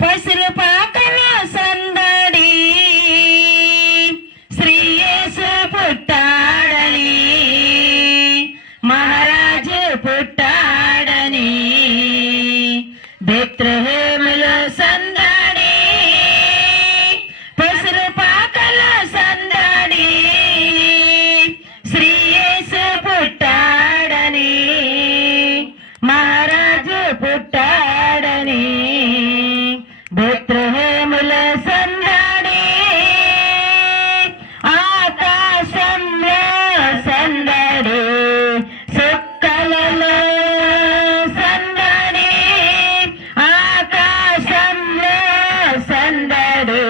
పసులు పాకల సందడి శ్రీ యేసు పుట్టాడని మహారాజు పుట్టాడని బెత్లెహేములో సందడి పసులు పాకల సందడి శ్రీ యేసు పుట్టాడని మహారాజు పుట్టాడని బెత్లెహేములో సందడి ఆకాశంలో సందడి సుక్కలలో సందడి ఆకాశంలో సందడి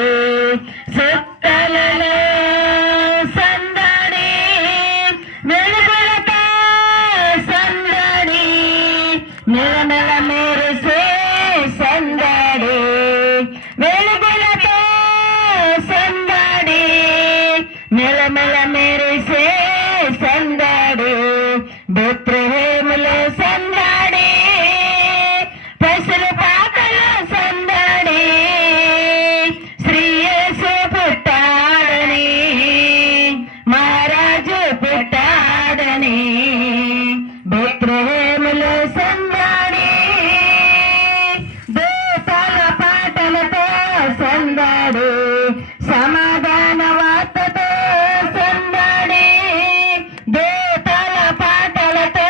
సుక్కలలో సందడి వెలుగులతో సందడి నిలమెల మెరిసే సందడి వెలుగులతో సందడి నిలమెల మెరిసే సందడి బెత్లెహేములో సందడి పసులు పాకల సందడి శ్రీ యేసు పుట్టాడని మహారాజు పుట్టాడని బెత్లెహేములో సందడి దూతల పాటలతో సందడి సమాధాన వార్తతో సందడి దూతల పాటలతో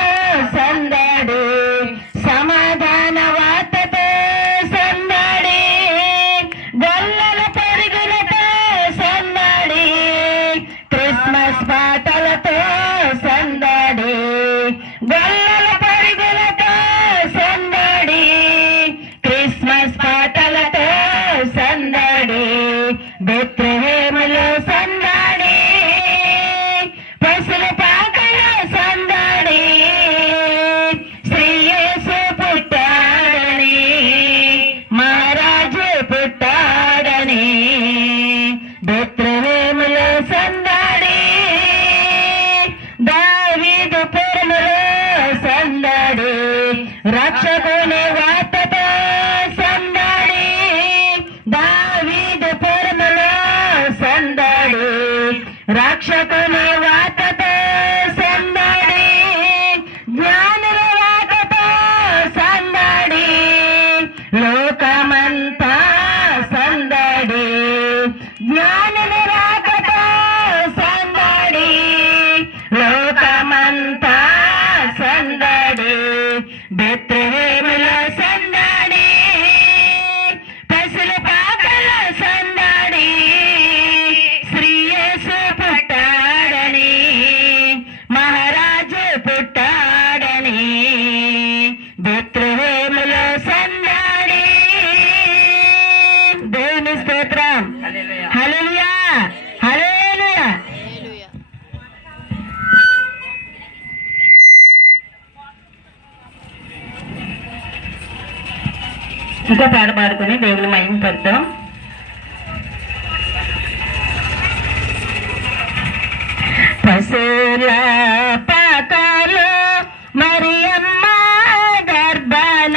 సందడి సమాధాన వార్తతో సందడి గొల్లల పరుగులతో సందడి క్రిస్మస్ పాటలతో సందడి గొల్లల పరుగులతో సందడి క్రిస్మస్ పాటలతో సందడి బెత్లెహేములో సందడి పసులు పాకల సందడి శ్రీ యేసు పుట్టాడని మహారాజు పుట్టాడని బెత్లెహేములో సందడి దావీదు పురములో సందడి రక్షకుని వార్తతో సందడి దావీదు పురములో సందడి రక్షకుని వార్తతో సందడి జ్ఞానుల వార్తతో సందడి లోకమంతా సందడి జ్ఞానుల రాకతో సందడి లోకమంతా సందడి బెత్లెహేములో సందడి పసులు పాకల సందడి శ్రీ యేసు పుట్టాడని మహారాజు పుట్టాడని బెత్లెహేములో సందడి దేవుని స్తోత్రం హల్లెలూయా హల్లెలూయా ఇంకా పాట పాడుకొని దేవుని మహిమ పడతాం. పశువుల పాకలో మరియమ్మ గర్భాన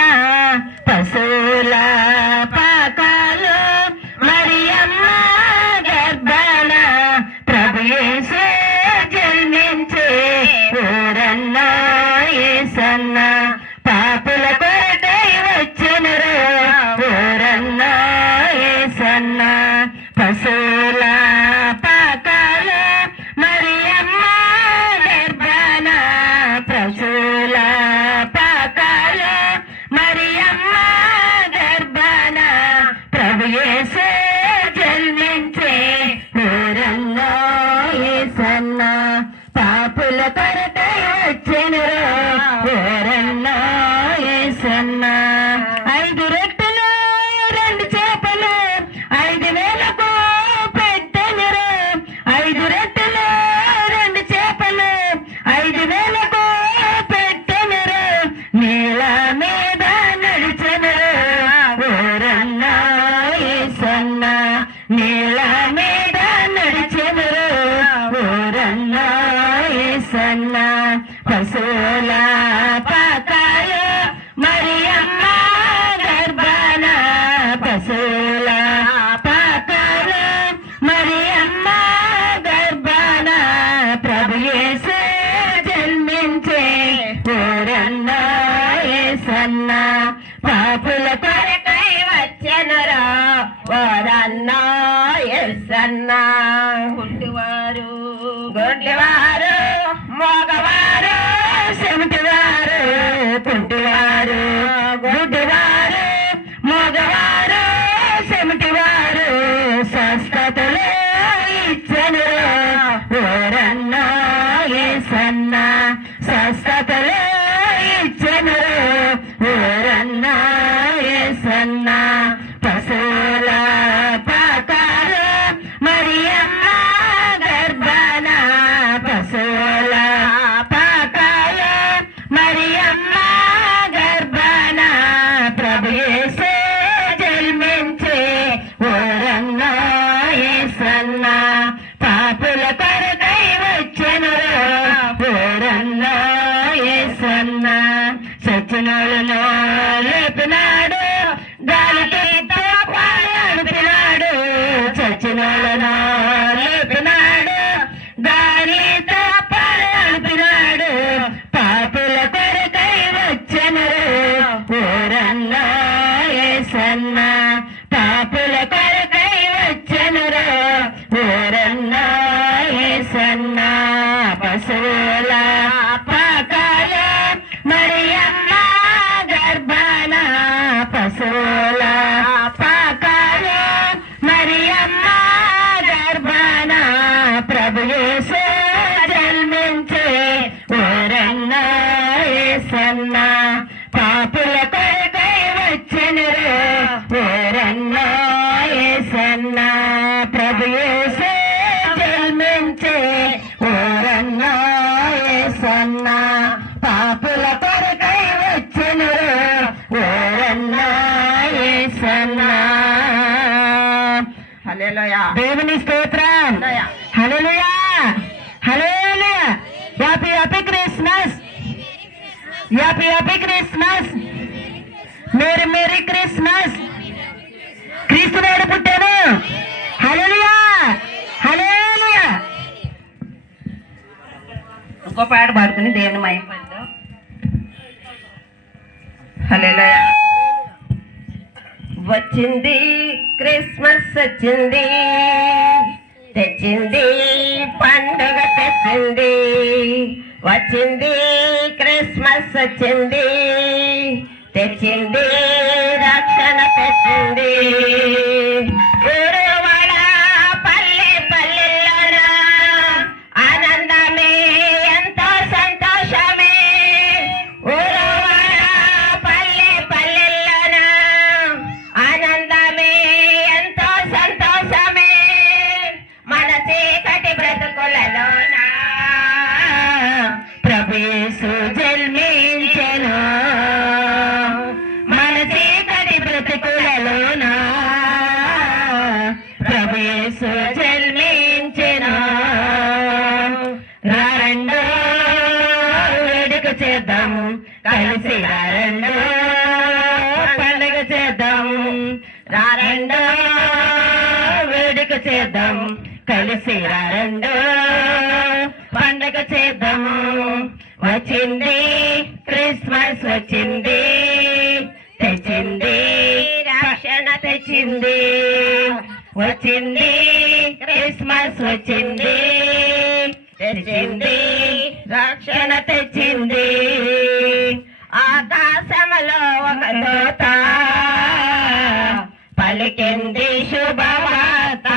పశువుల పాకలో మరియమ్మ గర్భాన ప్రభు యేసు జన్మించే ఊరన్న యేసన్న పాపుల కొరకై వచ్చెనురా ఊరన్న యేసన్న పశువుల పాకలో మరియమ్మ గర్భాన పశువుల పాకలో మరియమ్మ గర్భాన పాపుల కొరకై వచ్చెనురా ఓరన్నా యేసన్నా. గుడ్డివారు మగవారు చెమిటివారు కుంటివారు గుడ్డివారు మగవారు చెమిటివారు స్వస్థతలు ఇచ్చెనురా ఓరన్నా యేసన్నా. స్వస్థతలు ఇచ్చెనురా ఓరన్నా యేసన్నా. పశువుల పాకాలు మరియమ్మ గర్భాన పశువుల పాకాలు మరియమ్మ గర్భాన ప్రభు యేసు జన్మించే ఓరన్నా యేసన్నా. పాపుల కొరకై వచ్చెనురా ఓరన్నా యేసన్నా. సచ్చినోళ్ళను లేపినాడు గాలికి నడిపినాడు. చచ్చినోళ్ళను లేపినాడు గాలితో నడిపినాడు. పాపుల కొరకై వచ్చెనురా ఓరన్నా యేసన్నా. పాపుల కొరకై వచ్చెనురా ఓరన్నా యేసన్నా. పశువుల పాకాలు మరియమ్మ గర్భాన పశువుల పాకాలు మరియమ్మ గర్భాన ప్రభు యేసు జన్మించే ఓరన్నా యేసన్నా. పాపుల కొరకై వచ్చెనురా ఓరన్నా యేసన్నా. ప్రభు యేసు జన్మించే ఓరన్నా యేసన్నా. పాపుల కొరకై వచ్చెనురా ఓరన్నా యేసన్నా. హల్లెలూయా. దేవుని స్తోత్రం. హల్లెలూయా హల్లెలూయా. Happy happy Christmas. Happy happy Christmas. Merry merry Christmas. క్రీస్తు నాడు పుట్టాను. హల్లెలూయా హల్లెలూయా. ఇంకో పాట పాడుకుని దేవుని మహిమపడదాం. హల్లెలూయా. వచ్చింది క్రిస్మస్ వచ్చింది తెచ్చింది పండుగ తెచ్చింది. వచ్చింది క్రిస్మస్ వచ్చింది తెచ్చింది రక్షణ తెచ్చింది. ఊరువాడ పల్లె పల్లెల్లోన ఆనందమే ఎంతో సంతోషమే. ఊరువాడ పల్లె పల్లెల్లోన ఆనందమే ఎంతో సంతోషమే. మన చీకటి బ్రతుకులలోన ప్రభు యేసు జన్మించెను. మన చీకటి బ్రతుకులలోన ప్రభు యేసు జన్మించెను. రారండో వేడుక చేద్దాం కలిసి రారండో పండుగ చేద్దాం. రారండో వేడుక చేద్దాం కలిసి రారండో పండుగ చేద్దాము. వచ్చింది క్రిస్మస్ వచ్చింది తెచ్చింది రక్షణ తెచ్చింది. వచ్చింది క్రిస్మస్ వచ్చింది తెచ్చింది రక్షణ తెచ్చింది. ఆకాశములో ఒక దూత పలికింది శుభవార్త.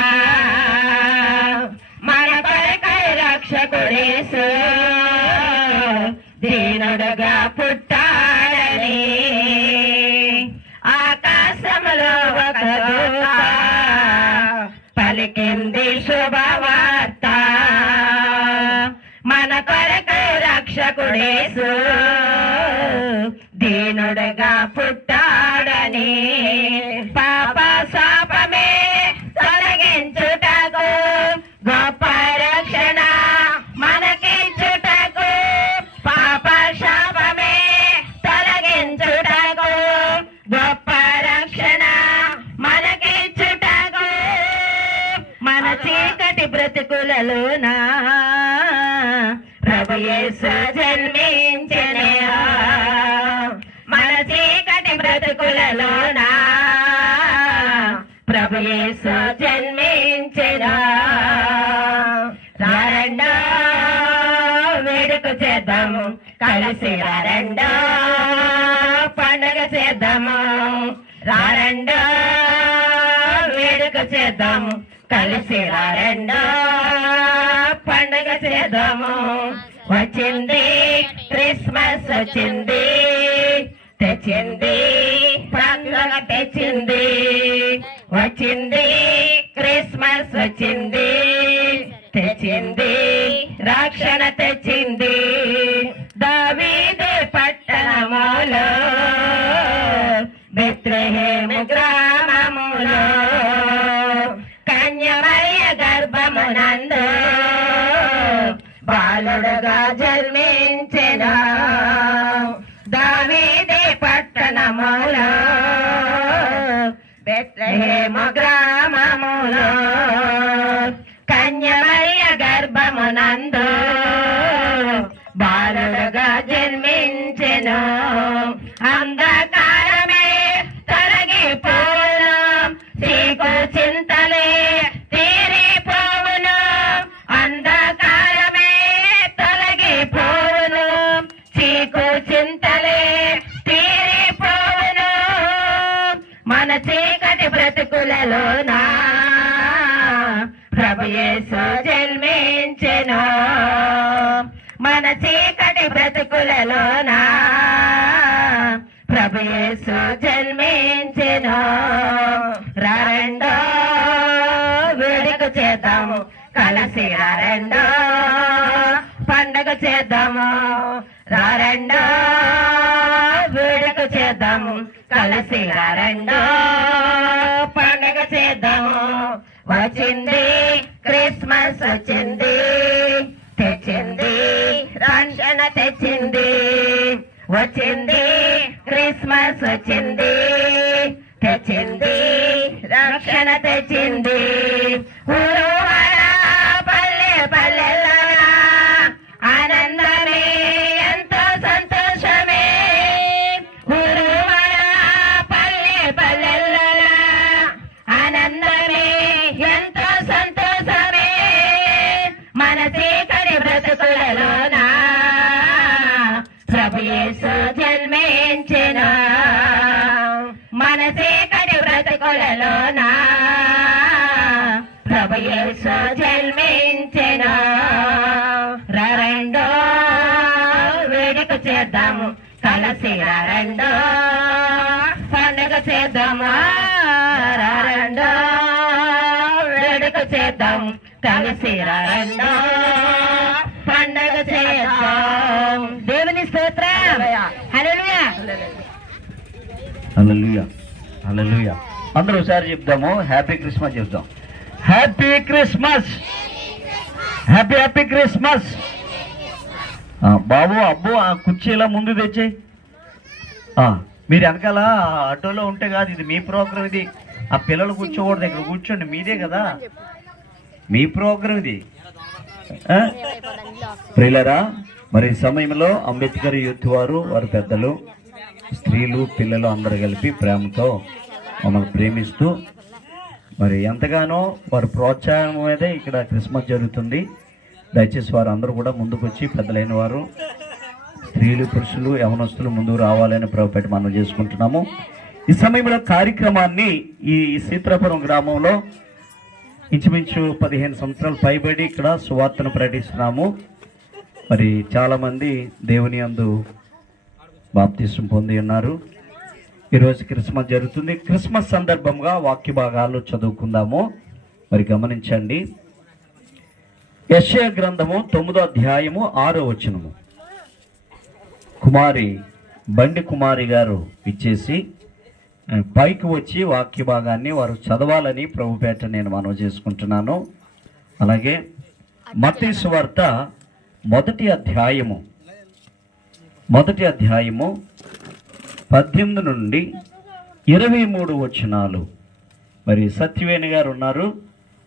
మన కొరకై రక్షకుడేసు దీనుడుగా పుట్టాడని. ఆకాశములో ఒక దూత పలికింది శుభవార్త. మన కొరకై రక్షకుడేసు దీనుడుగా పుట్టాడని. పాప శాపమే తొలగించుటకు గొప్ప రక్షణ మనకిచ్చుటకు. పాప శాపమే తొలగించుటకు గొప్ప రక్షణ మనకిచ్చుటకు. మన చీకటి బ్రతుకులలోన ప్రభు యేసు జన్మించెను. మన చీకటి బ్రతుకులలో ప్రతికూలలోనా ప్రభు యేసు జన్మించెను. రారండో వేడుక చేద్దాము, కలిసి రారండో పండగ చేద్దాము. రారండో వేడుక చేద్దాము, కలిసి రారండో పండగ చేద్దాము. వచ్చింది క్రిస్మస్ వచ్చింది, తెచ్చింది పండుగ తెచ్చింది. వచ్చింది క్రిస్మస్ వచ్చింది, తెచ్చింది రక్షణ తెచ్చింది. దావీదు పట్టణములో బెత్లెహేము గ్రామములో కన్యమరియ గర్భమునందు బాలుడుగా జన్మించెను. దావీదు పట్టణములో బెత్లెహేము గ్రామములో కన్యమరియ గర్భమునందు బాలుడుగా జన్మించెను. అంధకారమే తొలగిపోవును, చీకు చింతలే తీరిపోవును. అంధకారమే తొలగిపోవును, చీకు చింతలే తీరిపోవును. మన చీకటి బ్రతుకులలోనా ప్రభు యేసు జన్మించెను. మన చీకటి బ్రతుకులలోనా ప్రభు యేసు జన్మించెను. రారండో వేడుక చేద్దాము, కలిసి రారండో పండగ చేద్దాము. రారండో వేడుక చేద్దాము, కలిసి రారండో పండగ చేద్దాము. వచ్చింది క్రిస్మస్ వచ్చింది, తెచ్చింది రక్షణ తెచ్చింది. వచ్చింది క్రిస్మస్ వచ్చింది, తెచ్చింది రక్షణ తెచ్చింది. ఊరువాడ పల్లె పల్లెల్లో ఆనందమే ఎంతో సంతోషమే. ఊరువాడ పల్లె పల్లెల్లో ఆనందమే ఎంతో సంతోషమే. మన చీకటి బ్రతుకులలోనా ప్రభు యేసు జన్మించెను. మన చీకటి బ్రతుకులలోనా ప్రభు యేసు జన్మించెను. రారండో వేడుక చేద్దాము, కలిసి రారండో పండుగ చేద్దాము. రారండో వేడుక చేద్దాం, కలిసి రారండో పండుగ చేద్దాం. దేవుని స్తోత్రం. హల్లెలూయా హల్లెలూయా హల్లెలూయా. అందరూ ఒకసారి చెప్దాము, హ్యాపీ క్రిస్మస్ చెప్దాం. Happy Christmas, happy happy Christmas. బాబు అబ్బు ఆ కుర్చీలా ముందు తెచ్చి మీరు వెనకాల ఆటోలో ఉంటే కాదు, ఇది మీ ప్రోగ్రాం. ఇది ఆ పిల్లలు కూర్చోకూడదు, ఇక్కడ కూర్చోండి, మీదే కదా, మీ ప్రోగ్రాం ఇది. ప్రియులరా, మరి ఈ సమయంలో అంబేద్కర్ యూత్ వారు, వారి పెద్దలు, స్త్రీలు, పిల్లలు అందరూ కలిపి ప్రేమతో మమ్మల్ని ప్రేమిస్తూ మరి ఎంతగానో వారి ప్రోత్సాహం మీదే ఇక్కడ క్రిస్మస్ జరుగుతుంది. దయచేసి వారు అందరూ కూడా ముందుకు వచ్చి, పెద్దలైన వారు, స్త్రీలు, పురుషులు, యవనస్తులు ముందుకు రావాలని ప్రభుపేట మనం చేసుకుంటున్నాము. ఈ సమయంలో కార్యక్రమాన్ని ఈ సీతాపురం గ్రామంలో ఇంచుమించు 15 సంవత్సరాలు పైబడి ఇక్కడ సువార్తను ప్రకటిస్తున్నాము. మరి చాలామంది దేవుని యందు బాప్తిసం పొంది ఉన్నారు. ఈరోజు క్రిస్మస్ జరుగుతుంది. క్రిస్మస్ సందర్భంగా వాక్య భాగాలు చదువుకుందాము. మరి గమనించండి. యెషయా గ్రంథము 9వ అధ్యాయము 6వ వచనము. బండి కుమారి గారు ఇచ్చేసి పైకి వచ్చి వాక్య భాగాన్ని వారు చదవాలని ప్రభుపేట నేను మనవి చేసుకుంటున్నాను. అలాగే మత్తయి సువార్త 1వ అధ్యాయము 18 నుండి 23 వచనాలు. మరి సత్యవేణి గారు ఉన్నారు,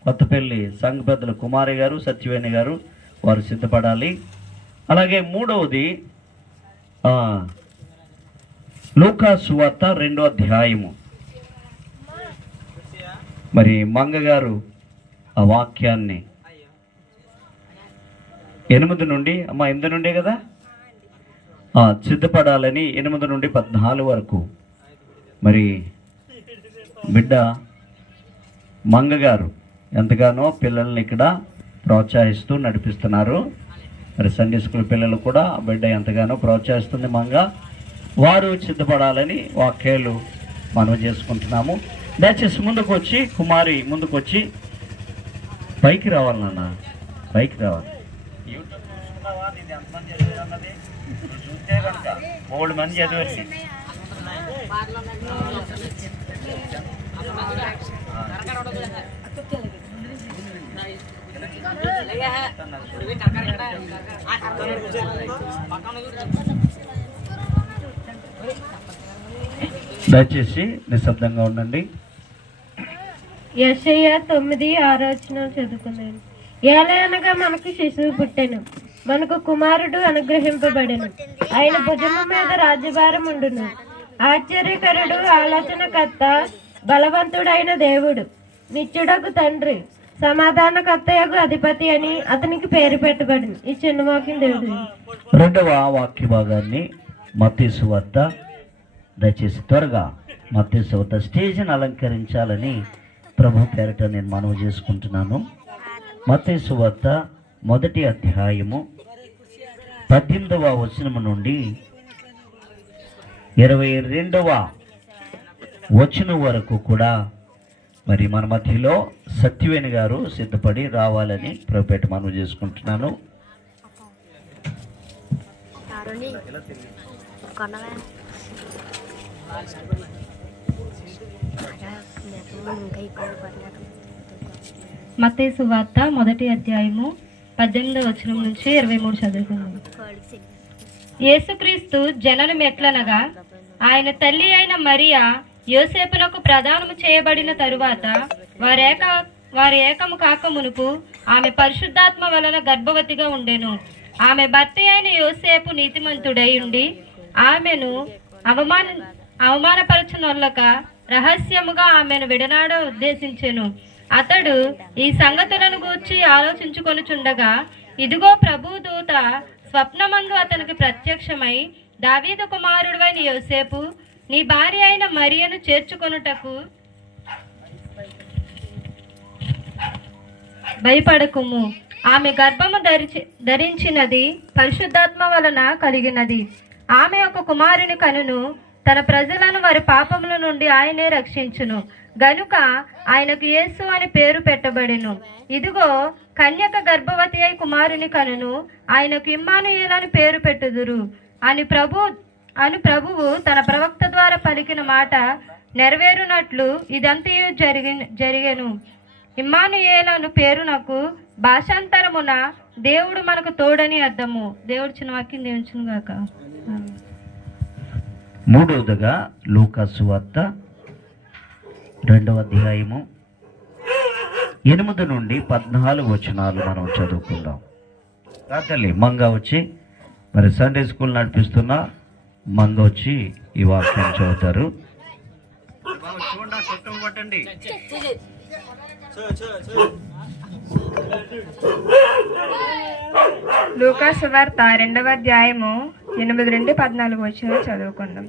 కొత్తపల్లి సంఘ పెద్దల కుమారి గారు, సత్యవేణి గారు, వారు సిద్ధపడాలి. అలాగే మూడవది లూకా సువార్త 2వ అధ్యాయము. మరి మంగగారు ఆ వాక్యాన్ని 8 నుండి 8 నుండే కదా సిద్ధపడాలని 8 నుండి 14 వరకు మరి బిడ్డ మంగగారు ఎంతగానో పిల్లల్ని ఇక్కడ ప్రోత్సహిస్తూ నడిపిస్తున్నారు. మరి సండే స్కూల్ పిల్లలు కూడా బిడ్డ ఎంతగానో ప్రోత్సహిస్తుంది మంగ. వారు సిద్ధపడాలని వాక్యాలు మనం చేసుకుంటున్నాము. దయచేసి ముందుకు వచ్చి కుమారి ముందుకు వచ్చి పైకి రావాలి నాన్న, పైకి రావాలి. యూట్యూబ్ చూసుకున్నావా? నీది ఎంతమంది చదివారు అన్నది చూస్తే కనుక 3 మంది చదివాలి. దయచేసి నిశ్శబ్దంగా ఉండండి. యెషయా 9:6 చదువుకున్నాను. ఏలయనగా మనకు శిశువు పుట్టెను, మనకు కుమారుడు అనుగ్రహింపబడెను, ఆయన భుజము మీద రాజ్యభారం ఉండును. ఆశ్చర్యకరుడు, ఆలోచనకర్త, బలవంతుడైన దేవుడు, నిత్యుడకు తండ్రి, సమాధానకర్తయగు అధిపతి అని అతనికి పేరు పెట్టబడింది. ఈ చిన్న వాక్యం దేవుడు. 2వ వాక్య భాగాన్ని మత్తయి సువార్త, దయచేసి త్వరగా మత్తయి సువార్త స్టేజ్ని అలంకరించాలని ప్రభు పేరిట నేను మనవి చేసుకుంటున్నాను. మత్తయి సువార్త 1వ అధ్యాయము 18వ వచనము నుండి 22వ వచనం వరకు కూడా మరి మన మధ్యలో సత్యవేణి గారు సిద్ధపడి రావాలని ప్రభుపేట మనవి చేసుకుంటున్నాను. మత్తయి సువార్త 1వ అధ్యాయము 18వ వచనం నుంచి 23 చదువుకున్నాం. యేసుక్రీస్తు జననం ఎట్లనగా, ఆయన తల్లి అయిన మరియా యోసేపునకు ప్రదానము చేయబడిన తరువాత వారి ఏకము కాక మునుపు ఆమె పరిశుద్ధాత్మ వలన గర్భవతిగా ఉండెను. ఆమె భర్త అయిన యోసేపు నీతిమంతుడై ఉండి ఆమెను అవమానపరచనొల్లక రహస్యముగా ఆమెను విడనాడ ఉద్దేశించెను. అతడు ఈ సంగతులను గూర్చి ఆలోచించుకొనుచుండగా, ఇదిగో ప్రభు దూత స్వప్నమందు అతనికి ప్రత్యక్షమై, దావీదు కుమారుడైన యోసేపు, నీ భార్య అయిన మరియను చేర్చుకొనుటకు భయపడకుము. ఆమె గర్భము ధరించినది పరిశుద్ధాత్మ వలన కలిగినది. ఆమె ఒక కుమారుని కనును, తన ప్రజలను వారి పాపముల నుండి ఆయనే రక్షించును. గనుక ఆయనకు యేసు అని పేరు పెట్టబడెను. ఇదిగో కన్యక గర్భవతి అయి కుమారుని కనును, ఆయనకు ఇమ్మానుయేలు అని పేరు పెట్టుదురు అని ప్రభువు తన ప్రవక్త ద్వారా పలికిన మాట నెరవేరునట్లు ఇదంతయు జరిగెను. ఇమ్మానుయేలు పేరునకు భాషాంతరమున దేవుడు మనకు తోడని అర్థము. దేవుడు చిన్న వాక్యం దీవించును గాక. 3వదిగా లూకా సువార్త 2వ అధ్యాయము 8 నుండి 14 వచనాలు మనం చదువుకుందాం. తల్లి మంగ వచ్చి మరి సండే స్కూల్ నడిపిస్తున్న మంగ వచ్చి ఈ వాక్యం చదువుతారు. లూకా సువార్త 2వ అధ్యాయము 8 నుండి 14 వచనాలు చదువుకుందాం.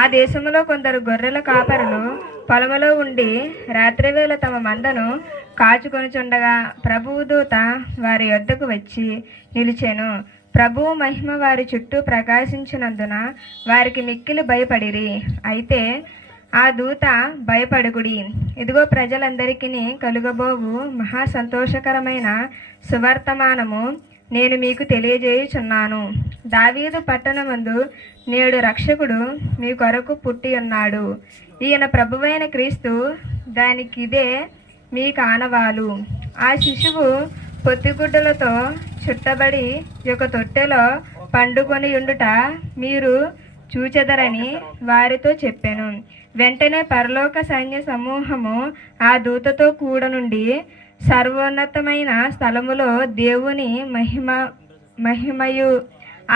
ఆ దేశంలో కొందరు గొర్రెల కాపరులు పొలములో ఉండి రాత్రివేళ తమ మందను కాచుకొనుచుండగా ప్రభువు దూత వారి యొద్దకు వచ్చి నిలిచెను. ప్రభువు మహిమ వారి చుట్టూ ప్రకాశించినందున వారికి మిక్కిలి భయపడిరి. అయితే ఆ దూత, భయపడుకుడి, ఇదిగో ప్రజలందరికీ కలుగబోవు మహా సంతోషకరమైన సువర్తమానము నేను మీకు తెలియజేయుచున్నాను. దావీదు పట్టణమందు నేడు రక్షకుడు మీ కొరకు పుట్టి ఉన్నాడు. ఈయన ప్రభువైన క్రీస్తు. దానికిదే మీ కానవాలు. ఆ శిశువు పొత్తిగుడ్డలతో చుట్టబడి ఒక తొట్టెలో పండుకొని ఉండుట మీరు చూచెదరని వారితో చెప్పాను. వెంటనే పరలోక సైన్య సమూహము ఆ దూతతో కూడా నుండి సర్వోన్నతమైన స్థలములో దేవుని మహిమయు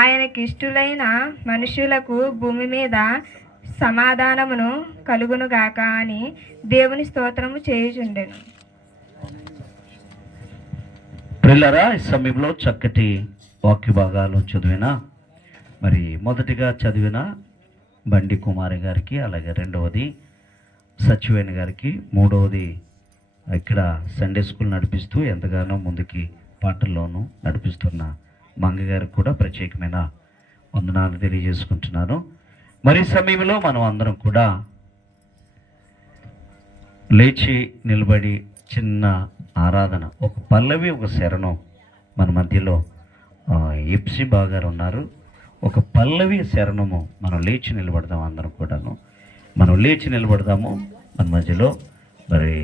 ఆయనకిష్టులైన మనుషులకు భూమి మీద సమాధానమును కలుగునుగాక అని దేవుని స్తోత్రము చేయుచుండెను. ప్రియులారా, ఈ సమయంలో చక్కటి వాక్య భాగాలు చదివిన మరి మొదటిగా చదివిన బండి కుమారి గారికి, అలాగే రెండవది సచివేణి గారికి, మూడవది ఇక్కడ సండే స్కూల్ నడిపిస్తూ ఎంతగానో ముందుకి పాటల్లోనూ నడిపిస్తున్న మంగ గారికి కూడా ప్రత్యేకమైన వందనాలు తెలియజేసుకుంటున్నాను. మరి ఈ సమయంలో మనం అందరం కూడా లేచి నిలబడి చిన్న ఆరాధన, ఒక పల్లవి ఒక శరణం మన మధ్యలో ఎప్సి బాగారు ఉన్నారు. ఒక పల్లవి శరణము మనం లేచి నిలబడదాం. అందరం కూడాను మనం లేచి నిలబడదాము. మన మధ్యలో మరి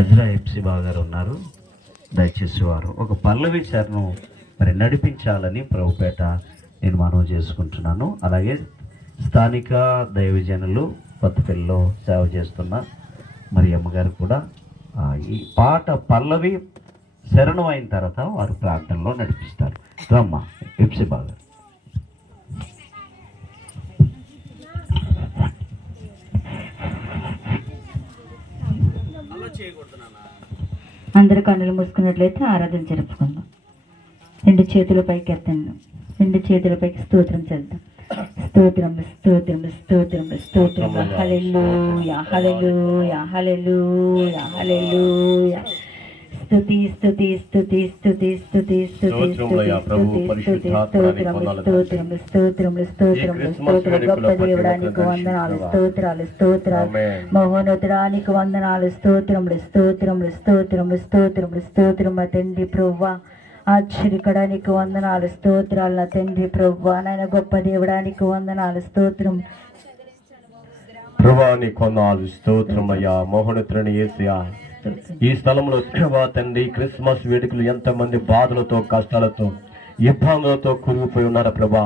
ఎజ్రా ఎప్సి బాగారు ఉన్నారు. దయచేసి వారు ఒక పల్లవి శరణం మరి నడిపించాలని ప్రభుపేట నేను మనవి చేసుకుంటున్నాను. అలాగే స్థానిక దైవజనులు కొత్తపల్లిలో సేవ చేస్తున్న మరి అమ్మగారు కూడా ఈ పాట పల్లవి శరణం అయిన తర్వాత వారు ప్రార్థనలో నడిపిస్తారు. అమ్మ ఎప్సి బాగా అందరూ కన్నులు మూసుకున్నట్లయితే ఆరాధన జరుపుకుందాం. రెండు చేతుల పైకి ఎత్తండి. రెండు చేతుల పైకి స్తోత్రం చేద్దాం. స్తోత్రం స్తోత్రం స్తోత్రం స్తోత్రం. హల్లెలూయా హల్లెలూయా హల్లెలూయా హల్లెలూయా. స్తుతి స్తుతి స్తుతి స్తుతి స్తుతి స్తుతి స్తోత్రం స్తోత్రం స్తోత్రం స్తోత్రం స్తోత్రం. గొప్ప దేవుడానికి వందనాలు, స్తోత్రాలు స్తోత్రాలు. మహోన్నతుడానికి వందనాలు, స్తోత్రములు స్తోత్రములు స్తోత్రములు స్తోత్రములు స్తోత్రం. మా తండ్రి ప్రభువా, ఆశ్చర్యకడానికి వందనాలు, స్తోత్రాలు. నా తండ్రి ప్రభువా, నాయన గొప్ప దేవుడానికి వందనాలు, స్తోత్రం. ప్రభువాని కొందాలు స్తోత్రమయ్యా. మోహనత్రుని యేసయ్యా, ఈ స్థలంలో తండ్రి క్రిస్మస్ వేడుకలు ఎంతమంది బాధలతో, కష్టాలతో, ఇబ్బందులతో కురిగిపోయి ఉన్నారా ప్రభా,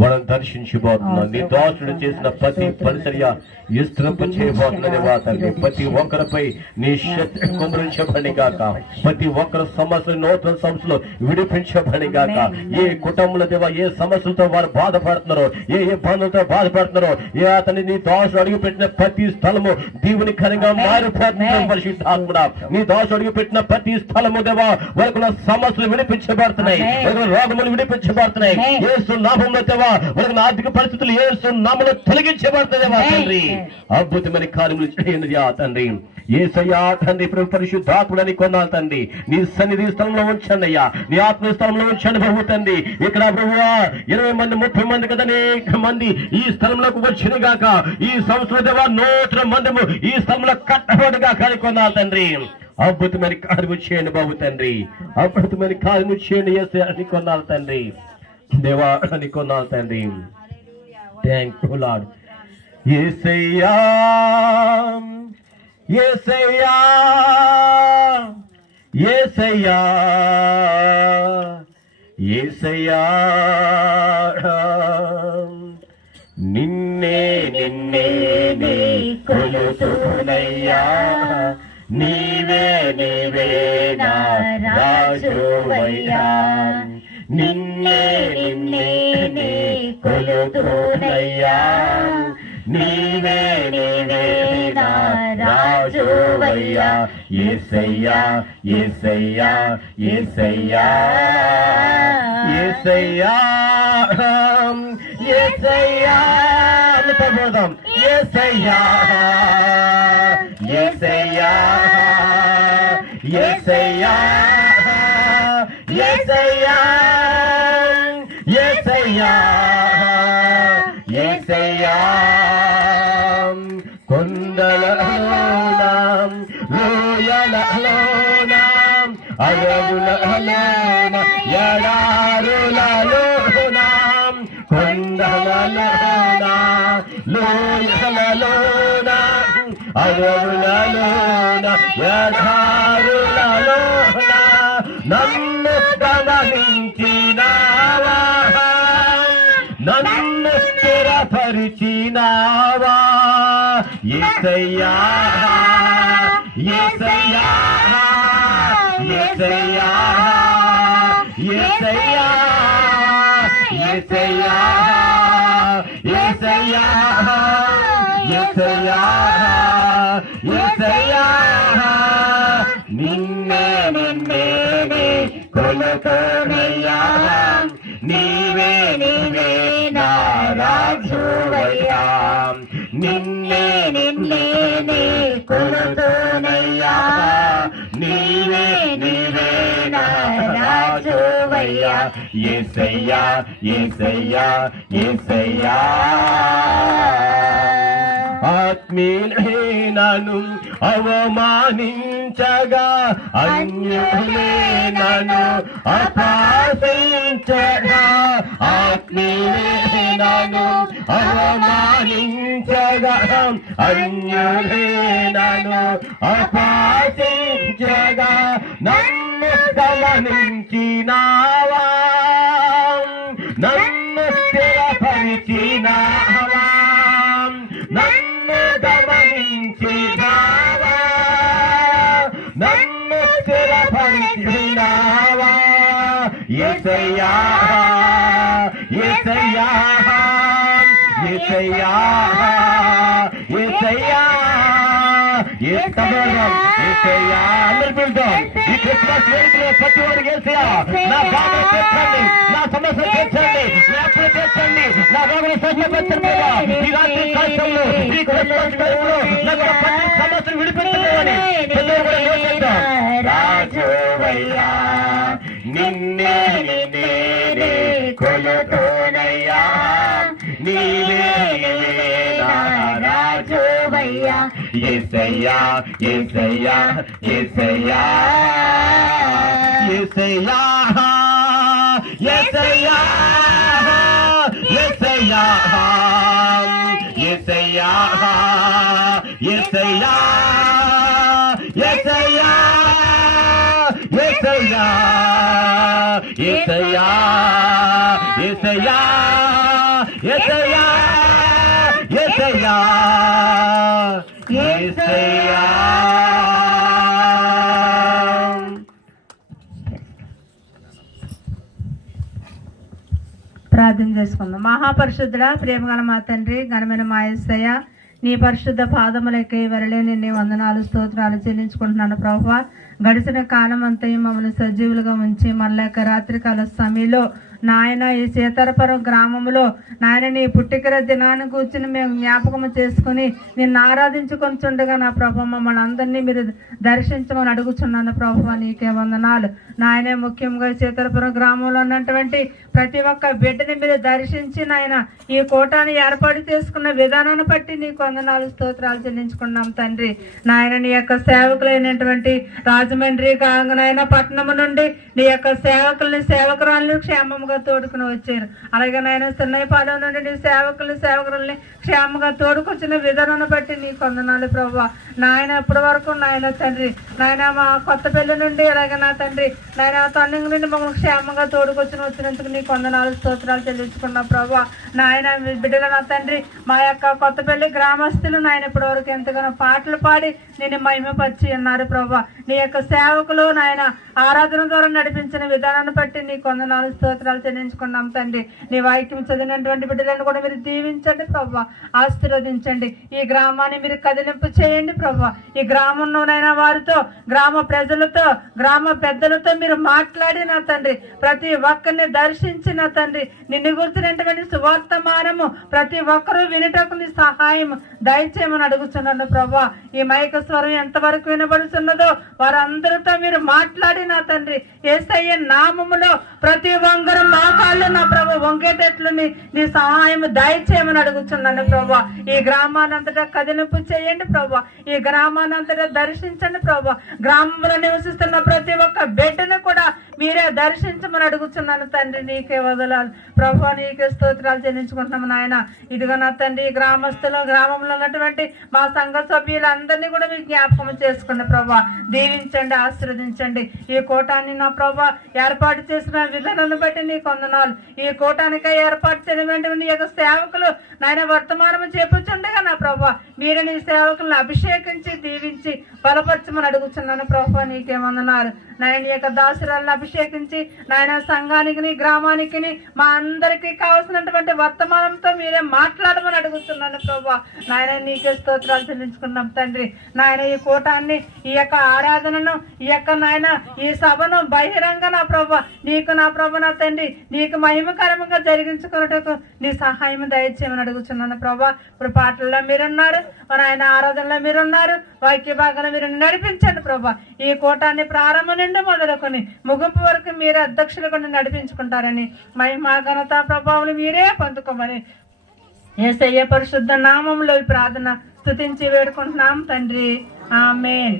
వాళ్ళని దర్శించబోతున్నాను. నీ దాసుడు చేసిన ప్రతి పరిచర్య విస్తృంప చేయబోతున్నది వా తండ్రి. ప్రతి ఒక్కరిపై నీ శక్తి కుమరించబడి గాక. ప్రతి ఒక్కరి సమస్యలు నూతన సమస్యలు విడిపించబడి గాక. ఏ కుటుంబంలో దేవా ఏ సమస్యలతో వారు బాధపడుతున్నారో, ఏ ఇబ్బందులతో బాధపడుతున్నారో, ఏ అతని నీ దాసుడు అడుగు పెట్టిన ప్రతి స్థలము దీవునికరంగా మారిపోతున్నారు. పరిశుద్ధాత్ముడా, నీ దాసుడు అడుగు పెట్టిన ప్రతి స్థలము దేవా వారికి సమస్యలు విడిపించబడుతున్నాయి, వారికి రోగములు విడిపించబడుతున్నాయి. యేసు నామములో దేవా వారికి ఆర్థిక పరిస్థితులు యేసు నామములో తొలగించబడుతుందేవా తండ్రి. అద్భుతమైన కార్యములు చేయండి తండ్రి. యేసయ్యా తండ్రి, పరిశుద్ధాత్ముడని కొన్నాళ్ళు తండ్రి. నీ సన్నిధి స్థలంలో ఉంచండి అయ్యా, నీ ఆత్మ స్థలంలో ఉంచండి ప్రభు తండ్రి. ఇక్కడ ప్రభువా 20 మంది 30 మంది కదా అనేక మంది ఈ స్థలంలోకి వచ్చిన గాక. ఈ సంవత్సరం దేవా 100 మంది ఈ స్థలంలో కట్టబడిగా కానీ కొన్నాళ్ళు తండ్రి. అద్భుతమైన కార్యము చేయండి బాబు తండ్రి. అద్భుతమైన కార్యము చేయండి యేసయ్యా అని కొన్నాళ్ళు తండ్రి. దేవా అని కొన్నాళ్ళు తండ్రి. Thank you Lord. యేసయ్యా యేసయ్యా యేసయ్యా యేసయ్యా, నిన్నే నిన్నే నీ కొలుతునయ్యా. నీవే నీవే నా రాజువయ్యా. నిన్నే నిన్నే నీ కొలుతునయ్యా. నీవే నీవే నా రాజువయ్యా. యేసయ్యా యేసయ్యా యేసయ్యా యేసయ్యా యేసయ్యా. పోదాం. యేసయ్యా యేసయ్యా యేసయ్యా యేసయ్యా యేసయ్యా యేసయ్యా. కొండలలోన లోయలలోన అడవులలోన ఎడారులలోన, కొండలలోన లోయలలోన అడవులలోన ఎడారులలోన నన్ను గమనించినావా, నన్ను స్థిరపరిచినావా. యేసయ్యా యేసయ్యా యేసయ్యా యేసయ్యా యేసయ్యా యేసయ్యా యేసయ్యా నిన్నే కొలుతునయ్యా నీవే నా రాజువయ్యా నిన్నే కొలుతునయ్యా నీవే నా రాజువయ్యా యేసయ్యా యేసయ్యా యేసయ్యా ఆత్మీయులే నన్ను అవమానించగా అన్యులే నన్ను అపహసించగా ఆత్మీయులే నన్ను అవమానించగా అన్యులే నన్ను అపహసించగా నన్ను గమనించినావా నన్ను స్థిరపరిచినావా నన్ను గమనించినావా నన్ను స్థిరపరిచినావా యేసయ్యా యేసయ్యా యేసయ్యా యేసయ్యా యేసయ్యా అందరూ పిలుద్దాం ఈ క్రిస్మస్ వేడుకలో ప్రతి వారికి యేసయ్యా నా బాధలు తీర్చండి నా సమస్యలు తీర్చండి నా అప్పులు తీర్చండి నా రోగులు స్వస్థపరచండి ఈ రాత్రి కాలంలో ఈ క్రిస్మస్ టైంలో నాకు ప్రతి సమస్యలు విడిపించలేవని పిల్లలు కూడా యోచిద్దాం రాజువయ్యా నిన్నే కొలుతునయ్యా నీవే నా రాజువయ్యా యేసయ్యా యేసయ్యా యేసయ్యా యేసయ్యా యేసయ్యా యేసయ్యా యేసయ్యా యేసయ్యా యేసయ్యా యేసయ్యా యేసయ్యా యేసయ్యా యేసయ్యా యేసయ్యా యేసయ్యా ప్రార్థన చేసుకుందాం. మహాపరిశుద్ధుడా, ప్రేమగల మా తండ్రి, ఘనమైన మా యేసయ్య, నీ పరిశుద్ధ పాదములకి వరలేని నీ వందనాలు స్తోత్రాలు చెల్లించుకుంటున్నాను ప్రభువా. గడిచిన కాలం అంతయు మమ్మల్ని సజీవులుగా ఉంచి మళ్ళాక రాత్రికాల సమయంలో నాయన ఈ సీతారపురం గ్రామంలో నాయన నీ పుట్టికర దినాన్ని కూర్చుని మేము జ్ఞాపకం చేసుకుని నిన్ను ఆరాధించుకొనిచుండగా నా ప్రభు మమ్మల్ని అందరినీ మీరు దర్శించమని అడుగుచున్నాను ప్రభువా. నీకే వందనాలు నాయనే. ముఖ్యంగా సీతారపురం గ్రామంలో ఉన్నటువంటి ప్రతి ఒక్క బిడ్డని మీరు దర్శించి నాయన ఈ కూటాన్ని ఏర్పాటు చేసుకున్న విధానాన్ని బట్టి నీకు వందనాలు స్తోత్రాలు చెల్లించుకున్నాం తండ్రి. నాయన నీ యొక్క సేవకులైనటువంటి రాజమండ్రి కాంగనాయన పట్టణం నుండి నీ యొక్క సేవకుల్ని సేవకురాలను క్షేమంగా తోడుకుని వచ్చారు. అలాగే నాయన చిన్నపాలెం నుండి నీ సేవకుల్ని క్షేమంగా తోడుకొచ్చిన విధానాన్ని బట్టి నీకు వందనాలు ప్రభువా. నాయన ఇప్పటి వరకు నాయన తండ్రి నాయన మా కొత్తపల్లి నుండి అలాగే నా తండ్రి నాయన తొండంగి నుండి మమ్మల్ని క్షేమంగా వచ్చినందుకు నీకు వందనాలు స్తోత్రాలు చెల్లించుకున్నాం ప్రభువా. నాయన బిడ్డలు నా తండ్రి మా యొక్క కొత్తపల్లి గ్రామస్తులు నాయన ఇప్పటి వరకు ఎంతగానో పాటలు పాడి నేను మహిమపరిచి ఉన్నారు ప్రభువా. నీ యొక్క సేవకులు నాయన ఆరాధన ద్వారా నడిపించిన విధానాన్ని బట్టి నీకు వందనాలు స్తోత్రాలు చెల్లించుకున్నాం తండ్రి. నీ వాక్యం చదివినటువంటి బిడ్డలను కూడా మీరు దీవించండి ప్రభువా, ఆశీర్వదించండి. ఈ గ్రామాన్ని మీరు కదిలింపు చేయండి ప్రభువా. ఈ గ్రామంలోనైనా వారితో గ్రామ ప్రజలతో గ్రామ పెద్దలతో మీరు మాట్లాడిన తండ్రి ప్రతి ఒక్కరిని దర్శించిన తండ్రి నిన్ను గుర్తున్నటువంటి సువార్తమానము ప్రతి ఒక్కరూ వినటకు నీ సహాయం దయచేయమని అడుగుతున్నాను ప్రభువా. ఈ మైక స్వరం ఎంతవరకు వినబడుతున్నదో వారందరితో మీరు మాట్లాడిన తండ్రి యేసయ్య నామములో ప్రతి ఒంగరు మోకాళ్ళు నా ప్రభు వంగేటట్లు నీ సహాయం దయచేయమని అడుగుతున్నాను ప్రభువా. ఈ గ్రామానంతటా కదిలింపు చేయండి ప్రభువా. ఈ గ్రామానంతటా దర్శించండి ప్రభువా. గ్రామంలో నివసిస్తున్న ప్రతి ఒక్క బిడ్డను కూడా మీరే దర్శించమని అడుగుతున్నాను తండ్రి. నీకే వదలాలి ప్రభువా. నీకే స్తోత్రాలు చెల్లించుకుంటున్నాము నాయన. ఇదిగో నా తండ్రి గ్రామస్తులు గ్రామంలో ఉన్నటువంటి మా సంఘ సభ్యులందరినీ కూడా మీరు జ్ఞాపకం చేసుకోండి ప్రభువా. దీవించండి, ఆశీర్వదించండి. ఈ కూటాన్ని నా ప్రభువా ఏర్పాటు చేసిన విధానాన్ని బట్టి నీకు వందనాలు. ఈ కూటానికై ఏర్పాటు చేయడం నీ యొక్క సేవకులు నాయన వర్తమానం చేపుచుండగా నా ప్రభువా మీరు నీ సేవకులను అభిషేకించి దీవించి బలపరచమని అడుగుతున్నాను ప్రభువా. నీకే వందనాలు నాయన. నీ యొక్క దాసురాలను అభిషేకించి నాయన సంఘానికి గ్రామానికి మా అందరికీ కావాల్సినటువంటి వర్తమానంతో మీరే మాట్లాడమని అడుగుతున్నాను ప్రభా. నాయన నీకే స్తోత్రాలు చెల్లించుకున్నాం తండ్రి. నాయన ఈ కూటాన్ని, ఈ యొక్క ఆరాధనను, ఈ యొక్క నాయన ఈ సభను బహిరంగ నా ప్రభా నీకు నా ప్రభు నా తండ్రి నీకు మహిమకరంగా జరిగించుకున్నట్టుకు నీ సహాయం దయచేయమని అడుగుతున్నాను ప్రభా. ఇప్పుడు పాటల్లో మీరున్నారు, ఆయన ఆరాధనలో మీరున్నారు, వాక్య భాగంలో మీరు నడిపించండి ప్రభా. ఈ కూటాన్ని ప్రారంభం నుండి మొదలుకొని ముగింపు వరకు మీరే అధ్యక్షులు కొన్ని నడిపించుకుంటారని మహిమ ఘనత ప్రభావం మీరే పొందుకోమని యేసయ్య పరిశుద్ధ నామంలో ఈ ప్రార్థన స్తుతించి వేడుకుంటున్నాం తండ్రి. ఆమేన్.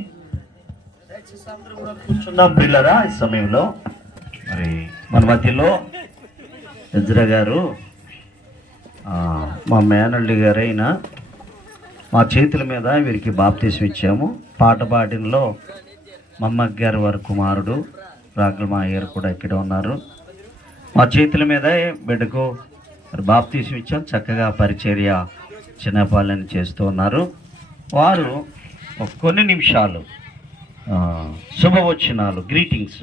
కూర్చున్నాం పిల్లరా. ఈ సమయంలో మరి మన మధ్యలో ఎజ్రా గారు, మా మేనల్లి గారైన మా చేతుల మీద వీరికి బాప్తీసం ఇచ్చాము. పాట పాడినలో మమ్మక్క గారు వారి కుమారుడు రాకుల మా గారు కూడా ఇక్కడ ఉన్నారు. మా చేతుల మీద బిడ్డకు బాప్తీసం ఇచ్చాం. చక్కగా పరిచర్య చిన్నపాలని చేస్తూ ఉన్నారు. వారు కొన్ని నిమిషాలు శుభవచనాలు, గ్రీటింగ్స్